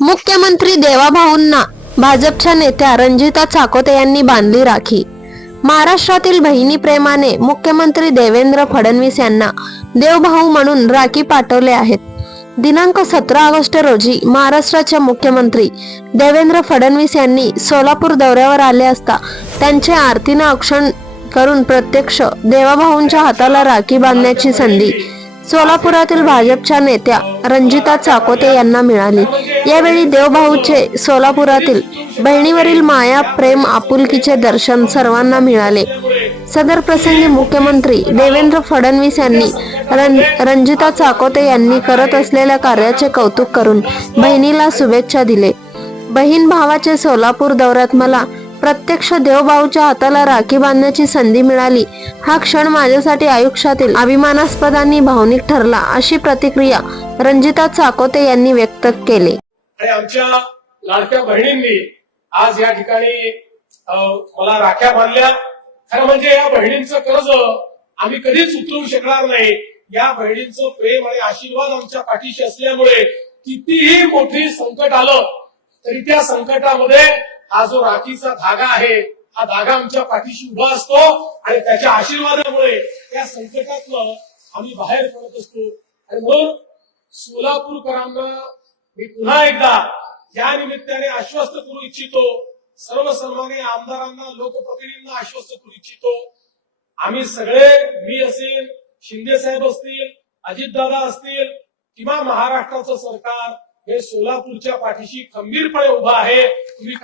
मुख्यमंत्री देवाभाऊंना भाजपच्या नेत्या रंजिता चाकोते यांनी बांधली राखी. महाराष्ट्रातील बहिणी प्रेमाने मुख्यमंत्री देवेंद्र फडणवीस यांना देवभाऊ म्हणून राखी पाठवले आहेत. दिनांक सतरा ऑगस्ट रोजी महाराष्ट्राचे मुख्यमंत्री देवेंद्र फडणवीस यांनी सोलापूर दौऱ्यावर आले असता त्यांचे आरतीनं औक्षण करून प्रत्यक्ष देवाभाऊंच्या हाताला राखी बांधण्याची संधी सोलापुरातील भाजपच्या नेत्या रंजिता चाकोते यांना मिळाली. यावेळी देवभाऊचे सोलापुरातील बहिणीवरील माया प्रेम आपुलकीचे दर्शन सर्वांना मिळाले. सदर प्रसंगी मुख्यमंत्री देवेंद्र फडणवीस यांनी रं, रंजिता चाकोते यांनी करत असलेल्या कार्याचे कौतुक करून बहिणीला शुभेच्छा दिले. बहीण भावाचे सोलापूर दौऱ्यात मला प्रत्यक्ष देवभाऊच्या हाताला राखी बांधण्याची संधी मिळाली. हा क्षण माझ्यासाठी आयुष्यातील अभिमानास्पद आणि भावनिक ठरला अशी प्रतिक्रिया रंजिता चाकोते यांनी व्यक्त केली. आमच्या लाडक्या बहिणींनी आज या ठिकाणी मला राख्या बांधल्या. खरं म्हणजे या बहिणींचं कर्ज आम्ही कधीच उतरवू शकणार नाही. या बहिणींचं प्रेम आणि आशीर्वाद आमच्या पाठीशी असल्यामुळे कितीही मोठी संकट आलं तरी त्या संकटामध्ये हा जो राखीचा धागा आहे हा धागा आमच्या पाठीशी उभा असतो आणि त्याच्या आशीर्वादामुळे त्या संकटातलं आम्ही बाहेर पडत असतो. आणि म्हणून सोलापूरकरांना मी पुन्हा एकदा या निमित्ताने आश्वस्त करू इच्छितो. सर्व सन्मान्य आमदारांना लोकप्रतिनिधींना आश्वस्त करू इच्छितो. आम्ही सगळे मी असेल शिंदे साहेब असतील अजितदादा असतील किंवा महाराष्ट्राचं सरकार हे सोलापूरच्या पाठीशी खंबीरपणे उभं आहे. तुम्ही